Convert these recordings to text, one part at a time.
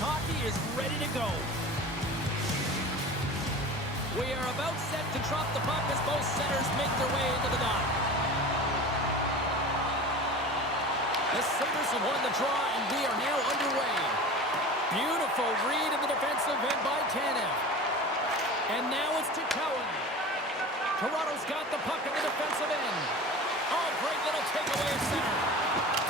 hockey is ready to go. We are about set to drop the puck as both centers make their way into the dot. The Sabres have won the draw, and we are now underway. Beautiful read in the defensive end by Tanev. And now it's to Cowan. Toronto's got the puck in the defensive end. Oh, great little takeaway at center.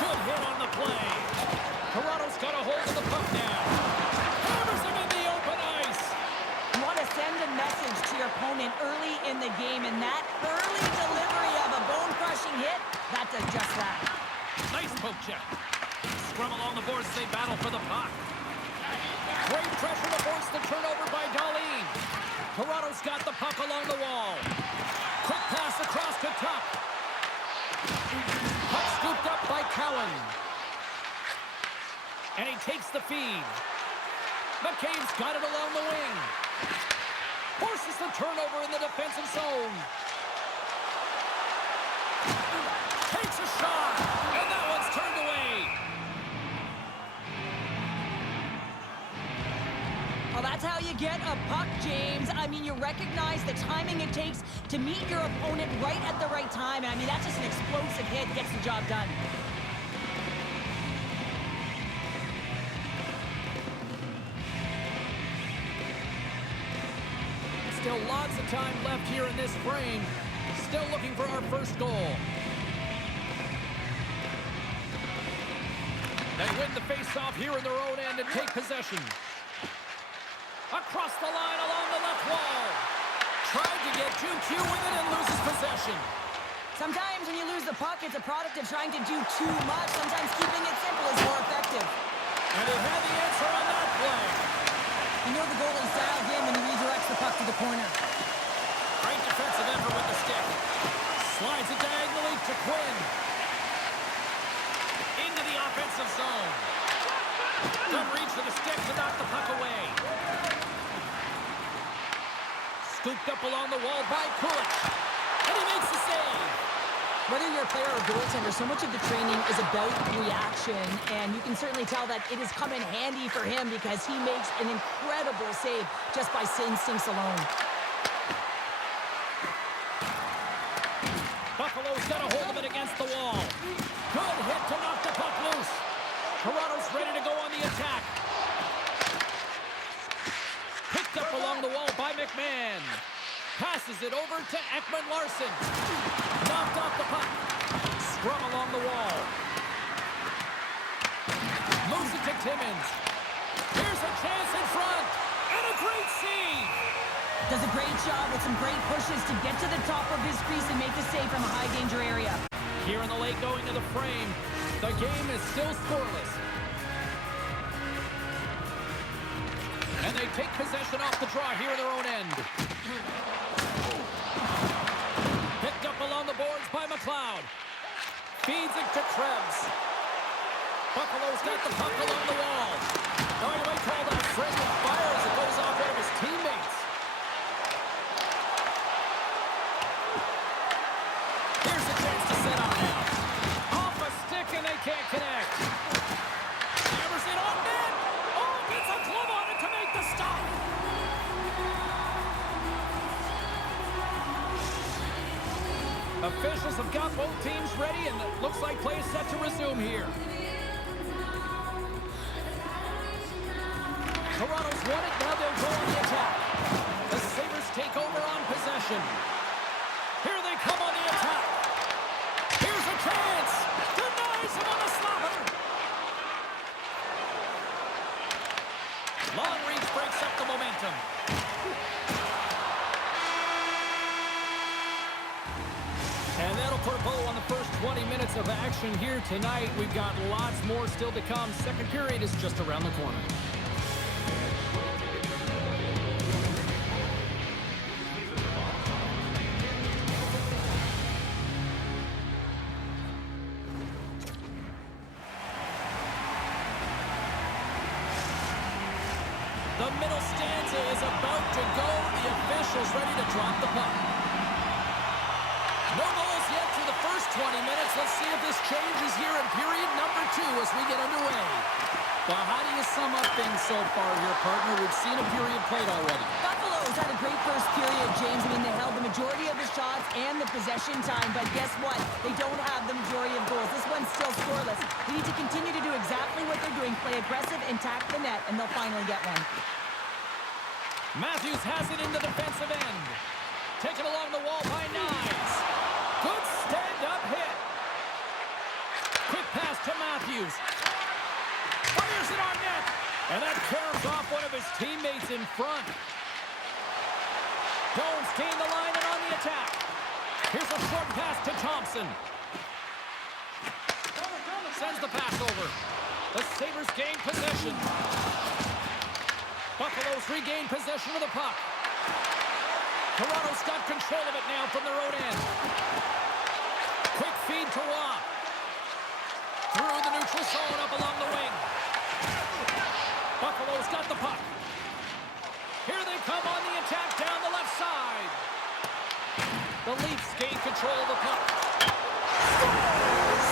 Good hit on the play. Toronto's got a hold of the puck now. Hammers him in the open ice. You want to send a message to your opponent early in the game, and that early delivery of a bone-crushing hit, that does just that. Nice poke check. Scrum along the boards as they battle for the puck. Great pressure to force the turnover by Dahlin. Toronto's got the puck along the wall. Quick pass across to Tuck. Puck scooped up by Cowan. And he takes the feed. McCabe's got it along the wing. Forces the turnover in the defensive zone. Takes a shot. And that one's turned away. Well, that's how you get a puck, James. I mean, you recognize the timing it takes to meet your opponent right at the right time. And I mean, that's just an explosive hit, gets the job done. Still lots of time left here in this frame. Still looking for our first goal. They win the face-off here in their own end and take possession. Across the line along the left wall. Tried to get too cute with it and loses possession. Sometimes when you lose the puck, it's a product of trying to do too much. Sometimes keeping it simple is more effective. And he had the answer on that play. You know the goalie's dialed in when he redirects the puck to the corner. Great defensive effort with the stick. Slides it diagonally to Quinn. Into the offensive zone. Good reach for the stick to knock the puck away. Scooped up along the wall by Kulich. And he makes the save. Whether you're a player or goaltender, so much of the training is about reaction, and you can certainly tell that it has come in handy for him because he makes an incredible save just by instincts alone. Buffalo's got a hold of it against the wall. Good hit to knock the puck loose. Toronto's ready to go on the attack. Picked up along the wall by McMahon. Passes it over to Ekman-Larsson. Knocked off the puck. Scrum along the wall. Moves it to Timmins. Here's a chance in front. And a great save. Does a great job with some great pushes to get to the top of his crease and make the save from a high-danger area. Here in the late going to the frame, the game is still scoreless. And they take possession off the draw here in their own end. Picked up along the boards by McLeod. Feeds it to Krebs. Buffalo's got the puck along the wall. Going away called that friendly fire as it goes off one of his teammates. Here's a chance to set up now. Off a stick and they can't connect. Hammers it on net. Oh, gets a glove on it to make the stop. Officials have got both teams ready, and it looks like play is set to resume here. Toronto's won it, now they'll go on the attack. The Sabres take over on possession. Here they come on the attack. Here's a chance. Denies him on a slapper. Long reach breaks up the momentum. And that'll put a bow on the first 20 minutes of action here tonight. We've got lots more still to come. Second period is just around the corner. The middle stanza is about to go. The officials ready to drop the puck. No goals yet through the first 20 minutes. Let's see if this changes here in period number 2 as we get underway. Well, how do you sum up things so far here, partner? We've seen a period played already. Buffalo's had a great first period, James. I mean, they held the majority of the shots and the possession time, but guess what? They don't have the majority of goals. This one's still scoreless. They need to continue to do exactly what they're doing, play aggressive and tack the net, and they'll finally get one. Matthews has it in the defensive end. Taken along the wall by Knies. Good stand-up hit. Quick pass to Matthews. Fires it on net. And that caroms off one of his teammates in front. Jones gained the line and on the attack. Here's a short pass to Thompson. Sends the pass over. The Sabres gain possession. Buffalo's regained possession of the puck. Toronto's got control of it now from their own end. Quick feed to Roy. Through the neutral zone up along the wing. Buffalo's got the puck. Here they come on the attack down the left side. The Leafs gain control of the puck. Scores!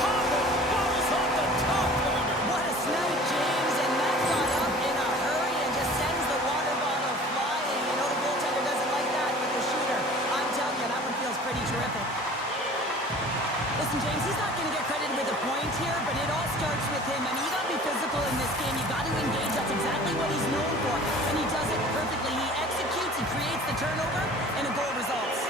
Papa balls off the top corner. What a snipe, James, and that got up in a hurry and just sends the water bottle flying. You know the goaltender doesn't like that with the shooter. I'm telling you, that one feels pretty terrific. Listen, James, he's not going to get credited with a point here, but it all starts with him. I mean, you got to be physical in this game. You got to engage. That's exactly what he's known for, and he does it perfectly. He executes, he creates the turnover, and a goal results.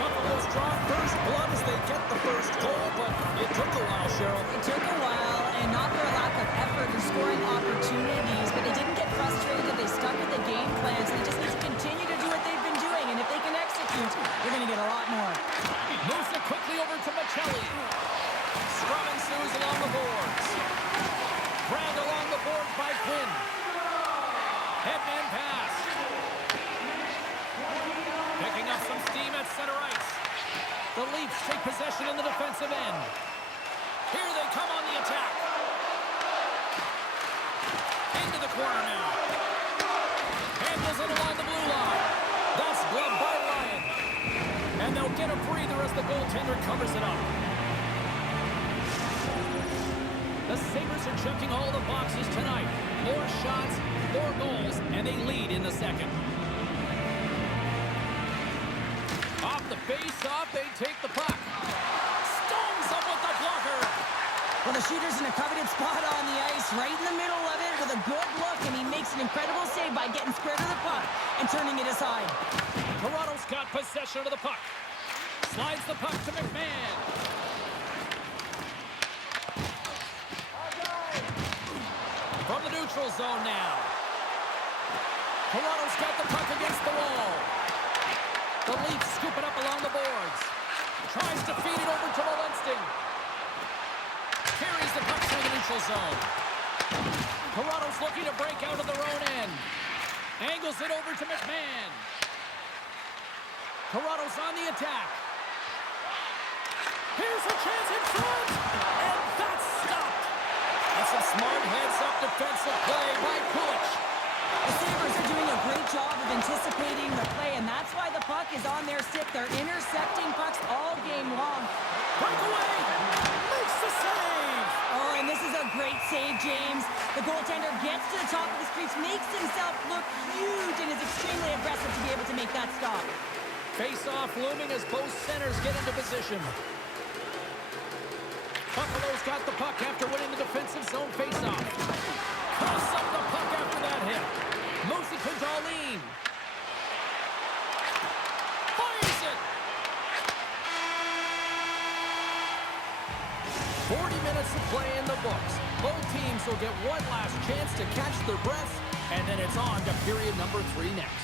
Buffalo's draw first blood as they get the first goal, but it took a while, Cheryl. It took a while, and not for a lack of effort or scoring opportunities, but they didn't get frustrated. They stuck with the game plan, so they just need to continue to do what they've been doing, and if they can execute, they're going to get a lot more. Moves it quickly over to Michelli. Scrum ensues along the boards. Dragged along the boards by Quinn. Headman pass. Picking up some steam at center ice. The Leafs take possession in the defensive end. Here they come on the attack. Into the corner now. Handles it along the blue line. That's gloved by Ryan. And they'll get a breather as the goaltender covers it up. The Sabres are checking all the boxes tonight. More shots, more goals, and they lead in the second. Off the face-off, they take the puck. Stones up with the blocker. Well, the shooter's in a coveted spot on the ice, right in the middle of it with a good look, and he makes an incredible save by getting square to the puck and turning it aside. Toronto's got possession of the puck. Slides the puck to McMahon. From the neutral zone now. Toronto's got the puck against the wall. The Leafs scoop it up along the boards. Tries to feed it over to Walensting. Carries the puck through the neutral zone. Toronto's looking to break out of their own end. Angles it over to McMahon. Toronto's on the attack. Here's a chance in front. And that's stopped. That's some smart heads-up defensive play by Kulich. The Sabres are doing a great job of anticipating the play, and that's why the puck is on their stick. They're intercepting pucks all game long. Breakaway. Makes the save. Oh, and this is a great save, James. The goaltender gets to the top of the crease, makes himself look huge, and is extremely aggressive to be able to make that stop. Face-off looming as both centers get into position. Buffalo's got the puck after winning the defensive zone face-off. Cross up the puck after that hit. Moosey Kundalini. Fires it. 40 minutes of play in the books. Both teams will get one last chance to catch their breaths, and then it's on to period number 3 next.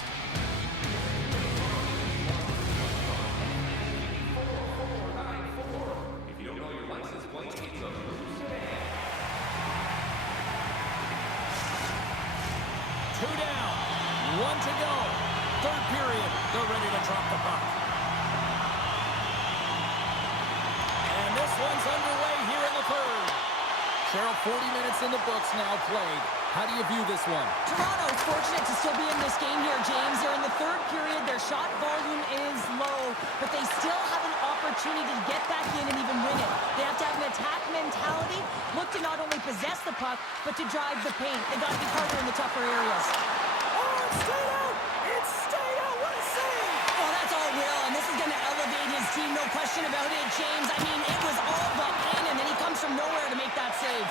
Two down, one to go. Third period, they're ready to drop the puck. And this one's underway here in the third. Cheryl, 40 minutes in the books now played. How do you view this one? Toronto's fortunate to still be in this game here, James. They're in the third period. Their shot volume is low, but they still have an opportunity to get back in and even win it. They have to have an attack mentality, look to not only possess the puck, but to drive the paint. They got to be harder in the tougher areas. Oh, it's stayed out! It's stayed out! What a save! Oh, that's all Will, and this is going to elevate his team, no question about it, James. I mean, it was all but in, and then he comes from nowhere to make that save.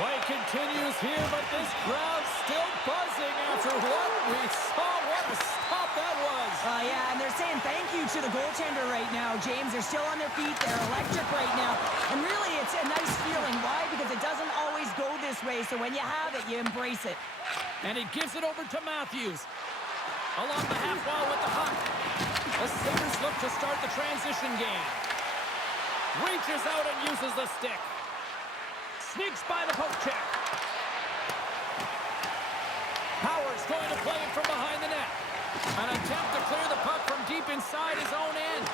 Play continues here, but this crowd's still buzzing after what we saw. What a stop that was. Yeah, and they're saying thank you to the goaltender right now, James. They're still on their feet. They're electric right now. And really, it's a nice feeling. Why? Because it doesn't always go this way. So when you have it, you embrace it. And he gives it over to Matthews. Along the half wall with the puck. The Sabres look to start the transition game. Reaches out and uses the stick. Sneaks by the poke check. Powers going to play it from behind the net. An attempt to clear the puck from deep inside his own end.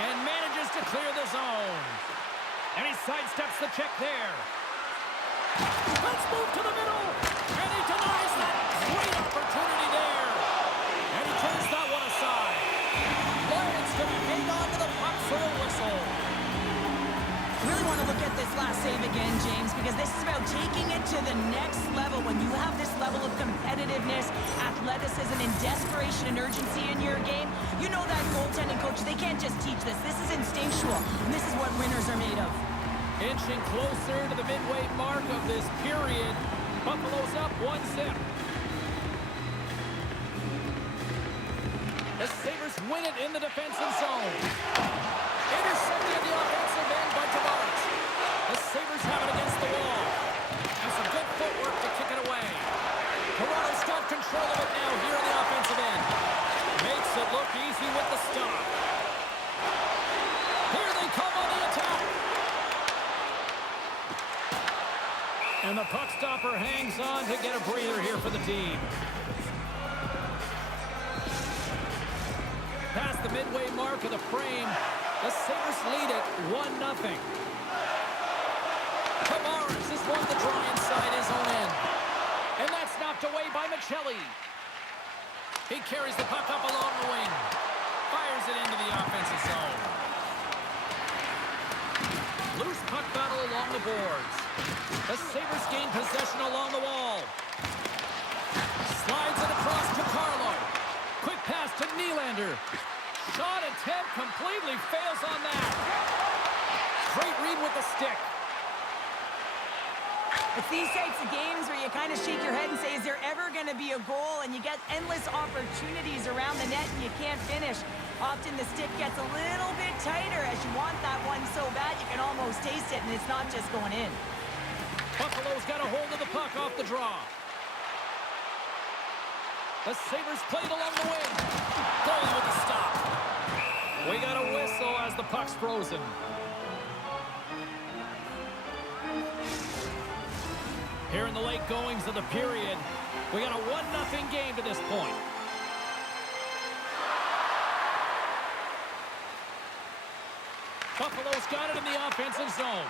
And manages to clear the zone. And he sidesteps the check there. Let's move to the middle. And he denies that great opportunity there. And he turns that one aside. Lions going to hang on to the puck for a whistle. I really want to look at this last save again, James, because this is about taking it to the next level. When you have this level of competitiveness, athleticism, and desperation and urgency in your game, you know that goaltending coach, they can't just teach this. This is instinctual, and this is what winners are made of. Inching closer to the midway mark of this period. Buffalo's up 1-0. The Sabres win it in the defensive zone. Intercepted in the offensive end by Tavares. The Sabres have it against the wall. And some good footwork to kick it away. Toronto's got control of it now here in the offensive end. Makes it look easy with the stop. Here they come on the attack. And the puck stopper hangs on to get a breather here for the team. Past the midway mark of the frame, the Sabres lead it 1-0. Tavares has won the draw inside his own end. And that's knocked away by Michelli. He carries the puck up along the wing. Fires it into the offensive zone. Loose puck battle along the boards. The Sabres gain possession along the wall. Slides it across to Carlo. Quick pass to Nylander. Shot attempt completely fails on that. Great read with the stick. It's these types of games where you kind of shake your head and say, is there ever going to be a goal? And you get endless opportunities around the net and you can't finish. Often the stick gets a little bit tighter as you want that one so bad you can almost taste it, and it's not just going in. Buffalo's got a hold of the puck off the draw. The Sabres played along the wing. Goalie with the stop. We got a whistle as the puck's frozen. Here in the late goings of the period, we got a 1-0 game to this point. Buffalo's got it in the offensive zone.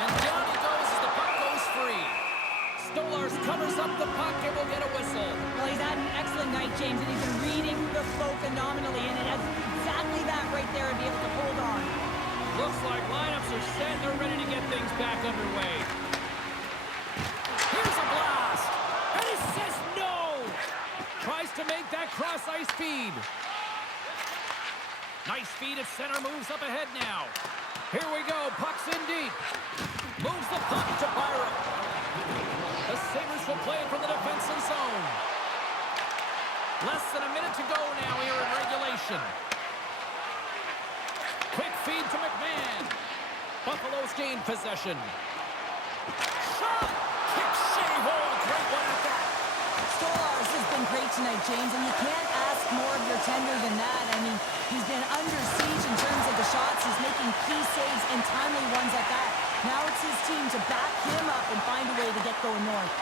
And down he goes as the puck goes free. Stolarz covers up the puck and will get a whistle. Well, he's had an excellent night, James, and he's been reading the flow phenomenally, and it has exactly that right there to be able to hold on. Looks like lineups are set and they're ready to get things back underway. Here's a blast. And he says no. Tries to make that cross-ice feed. Nice feed at center, moves up ahead now. Here we go, puck's in deep. Moves the puck to Byron. The Sabres will play it from the defensive zone. Less than a minute to go now here in regulation. Quick feed to McMahon. Buffalo's gained possession. Shot! Kick Shea hole. Great one at that. Stolarz has been great tonight, James, and you can't ask more of your tender than that. I mean, he's been under siege in terms of the shots. He's making key saves and timely ones at that. Now it's his team to back him up and find a way to get going north.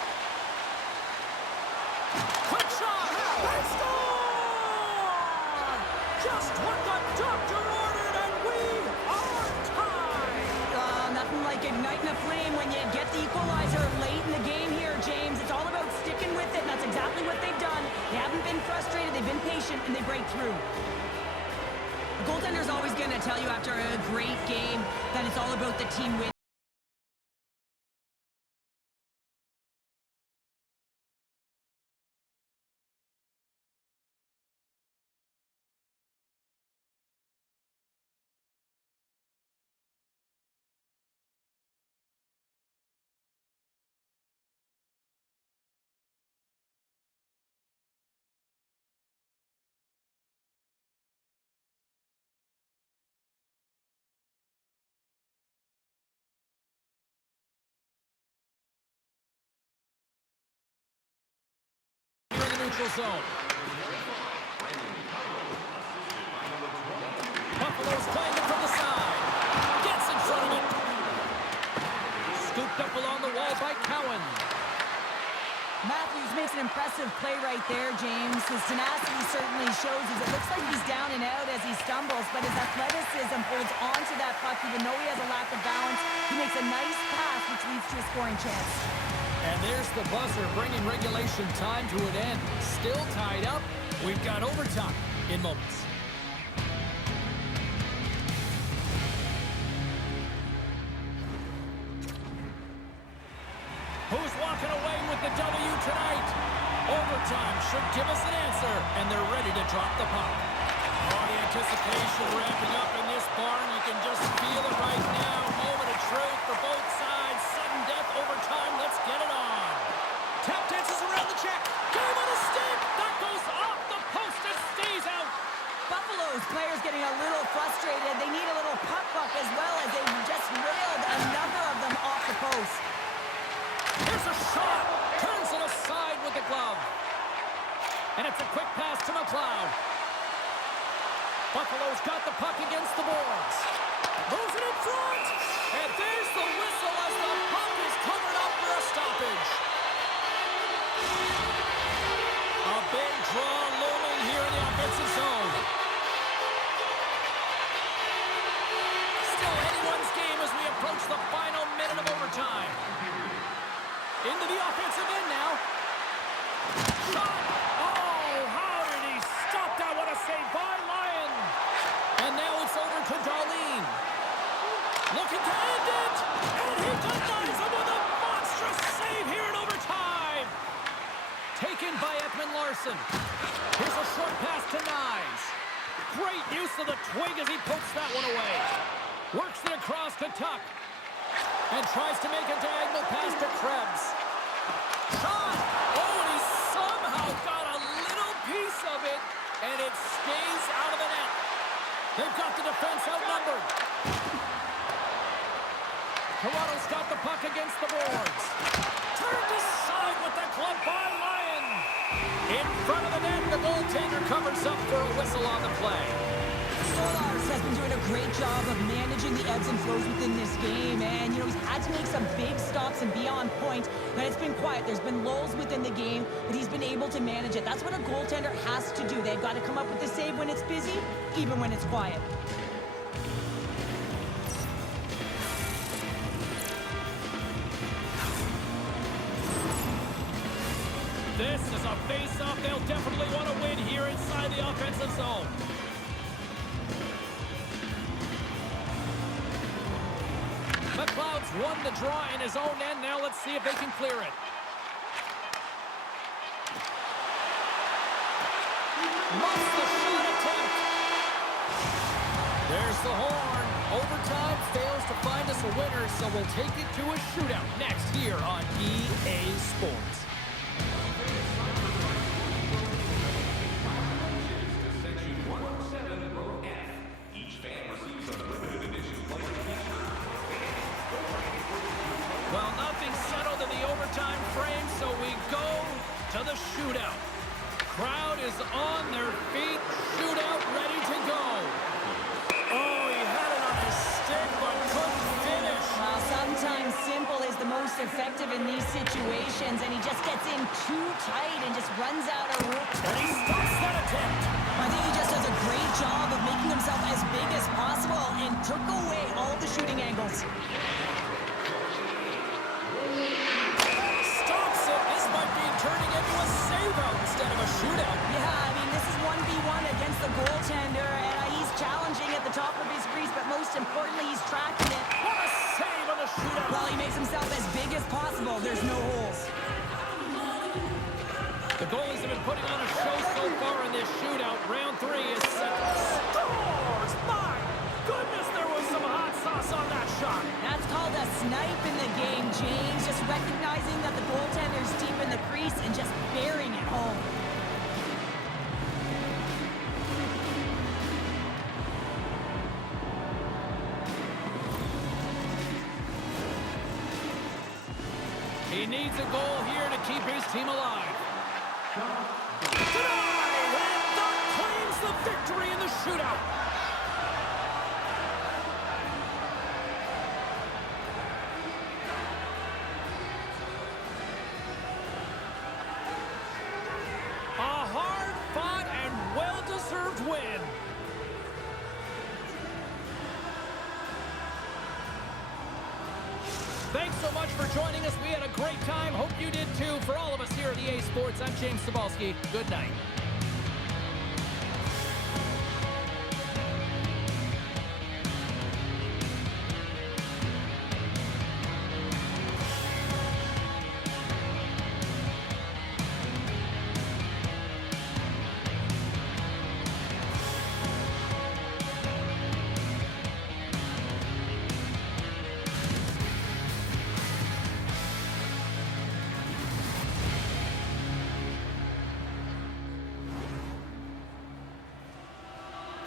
Quick shot! They score! Just what the doctor ordered, and we are tied! Nothing like igniting a flame when you get the equalizer late in the game here, James. haven't been frustrated. They've been patient, and they break through. The goaltender's always going to tell you after a great game that it's all about the team win. Neutral zone. Buffalo's playing it from the side. Gets in front of it. Scooped up along the wall by Cowan. Matthews makes an impressive play right there, James. His tenacity certainly shows as it looks like he's down and out as he stumbles, but his athleticism holds on to that puck even though he has a lack of balance. He makes a nice pass, which leads to a scoring chance. And there's the buzzer, bringing regulation time to an end. Still tied up. We've got overtime in moments. Who's walking away with the W tonight? Overtime should give us an answer, and they're ready to drop the puck. Oh, the anticipation ramping up in this barn. You can just feel it right now. Moment of truth for both sides. Sudden death overtime. Let's get it on. Tap dances around the check. Game on a stick. That goes off the post and stays out. Buffalo's players getting a little frustrated. They need a little puck luck as well as they just railed a number of them off the post. Here's a shot. Turns it aside with the glove. And it's a quick pass to McLeod. Buffalo's got the puck against the boards. Moves it in front. And there's the whistle as the puck is covered up for a stoppage. A big draw looming here in the offensive zone. Still anyone's game as we approach the final minute of overtime. Into the offensive end now. Shot! Oh, how did he stop that? What a save by Lyon. And now it's over to Darlene. Looking to end it. And he denies him with a monstrous save here in overtime. Taken by Ekman Larson. Here's a short pass to Nyes. Great use of the twig as he pokes that one away. Works it across to Tuck. And tries to make a diagonal pass to Krebs. Shot! Oh, and he somehow got a little piece of it, and it stays out of the net. They've got the defense outnumbered. Toronto's got the puck against the boards. Turned aside with the glove by Lyon. In front of the net, the goaltender covers up for a whistle on the play. Stolarz has been doing a great job of managing the ebbs and flows within this game, and he's had to make some big stops and be on point. And it's been quiet. There's been lulls within the game, but he's been able to manage it. That's what a goaltender has to do. They've got to come up with the save when it's busy, even when it's quiet. This is a face-off they'll definitely want to win here inside the offensive zone. McLeod's won the draw in his own end. Now let's see if they can clear it. Lost the shot attempt. There's the horn. Overtime fails to find us a winner, so we'll take it to a shootout next here on EA Sports. Well, nothing settled in the overtime frame, so we go to the shootout. Crowd is on their feet. Shootout ready to go. Oh, he had it on his stick, but couldn't finish. Well, sometimes simple is the most effective in these situations, and he just gets in too tight and just runs out of room. And he stops that attempt. I think he just does a great job of making himself as big as possible and took away all the shooting angles. Stops it. This might be turning into a save-out instead of a shootout. Yeah, I mean, this is 1v1 against the goaltender, and he's challenging at the top of his crease, but most importantly, he's tracking it. What a save on the shootout. Well, he makes himself as big as possible. There's no holes. The goalies have been putting on a show so far in this shootout. Round 3 is set. Scores! My goodness, there was some hot sauce on that shot. That's called a snipe in the game, James. Just recognizing that the goaltender's deep in the crease and just burying it home. He needs a goal here to keep his team alive. Denied! And Doug claims the victory in the shootout. A hard-fought and well-deserved win. Thanks so much for joining us. We had a great time. Hope you did too. For all of us here at EA Sports, I'm James Cebulski. Good night.